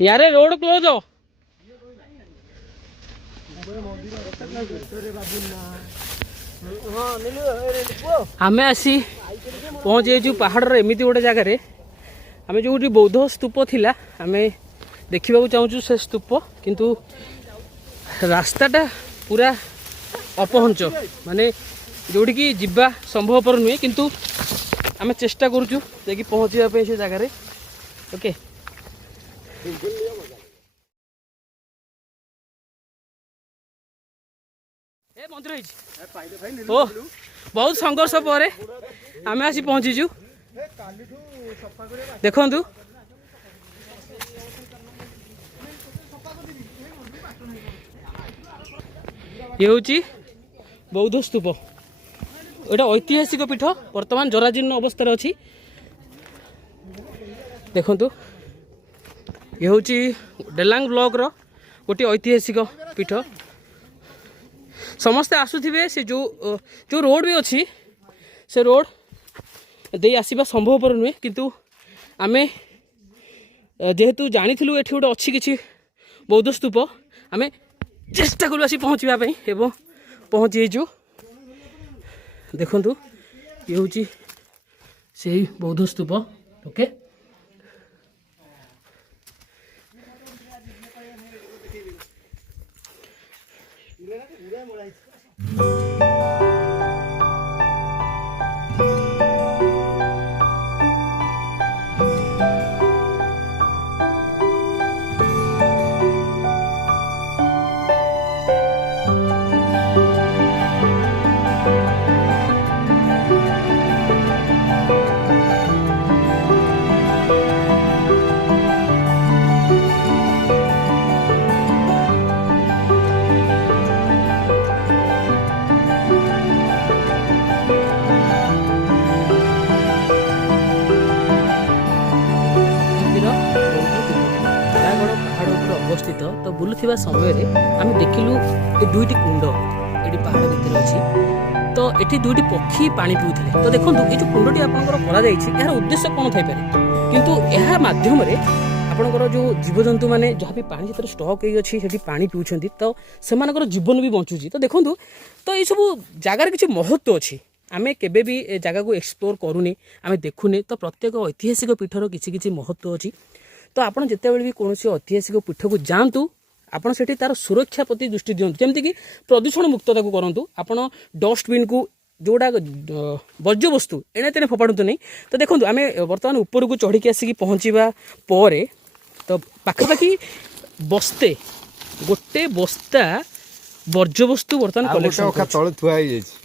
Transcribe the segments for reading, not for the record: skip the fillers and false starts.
यारे road close हो। आम आसी पहुँच जाइए पहाड़ एमती गोटे जगार आम जो बौद्ध स्तूप थिला आम देखा चाहूँ से स्तूप किंतु रास्ताटा पूरा अपहंच माने जोड़िकी जीवा संभवपर नुहे किंतु आम चेष्टा करुचु जाकि पहुँचापी से जगार ओके। ए मंदिर ओ बहुत संघर्ष पर आम आसी पहुँचीचु देखु ये हूँ बौद्ध स्तूप एटा ऐतिहासिक पीठ वर्तमान जराजीर्ण अवस्था अच्छी देखु ये हूँ डेलांग ब्लॉक रो गोटे ऐतिहासिक पीठ समस्ते आसुथिबे से जो जो रोड भी अच्छी से रोड दे आसवा संभवपर नुहे किंतु आमे जेहेतु जानी ये गोटे अच्छी किसी बौद्ध स्तूप आमे चेष्टा करूँ आसी पहुँचापी एवं पहुँची जाइए देखु ये हूँ से बौद्ध स्तूप ओके। अवस्थित तो बुलुवा समय आम देखिलु ये दुईटी कुंड ये पहाड़ भितर अच्छी तो ये दुईटी पक्षी पानी पीउथिले तो देखो ये जो कुंडटी आपंकर यार उद्देश्य कौन थी किंतु यह माध्यम आपणकर जो जीवजंतु मैंने जहाँ भी पानी जो स्टक होती पानी पीछे तो से जीवन भी बंचुची तो देखूँ तो ये सब जगार किसी महत्व अच्छी आम केबे भी जगह को एक्सप्लोर करूनी आम देखुने तो प्रत्येक ऐतिहासिक पीठर किसी महत्व अच्छी तो आपड़ जिते भी कौन ऐतिहासिक पीठ को जातु आपड़ से तार सुरक्षा प्रति दृष्टि दिंतु जमीक प्रदूषण मुक्तता को करूँ आपड़ डस्टबिन को जोड़ा वर्ज्य वस्तु एणे तेने फोपाड़ू नहीं तो देखो आम बर्तमान ऊपर को चढ़ी आसिक पहुँचा पर तो पाखापाखि बस्ते गोटे बस्ता वर्ज्य वस्तु बर्तमान कलेक्शन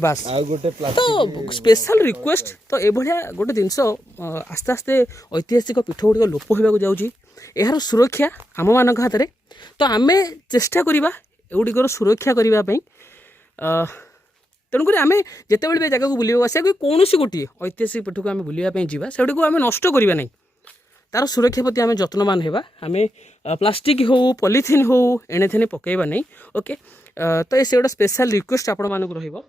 बास तो स्पेशल रिक्वेस्ट तो ये गोटे जिनस आस्ते आस्ते ऐतिहासिक पीठ गुड़िक लोप होगा जाऊँगी यार सुरक्षा आम मान हाथ में तो आम चेष्टा करवा एगुड़िकर सुरक्षा करने तेणुक आम जिते भी जगह को बुलवा आसा कौन गोटे ऐतिहासिक पीठ को आम बुलापी जावा से आम नष्ट करवा नहीं तार सुरक्षा प्रति आम जत्नवान होगा आम प्लास्टिक हो पॉलिथिन हो एणे थेने पकईवा नहीं ओके तो ये गोटे स्पेशल रिक्वेस्ट आपण मानक रहिबो।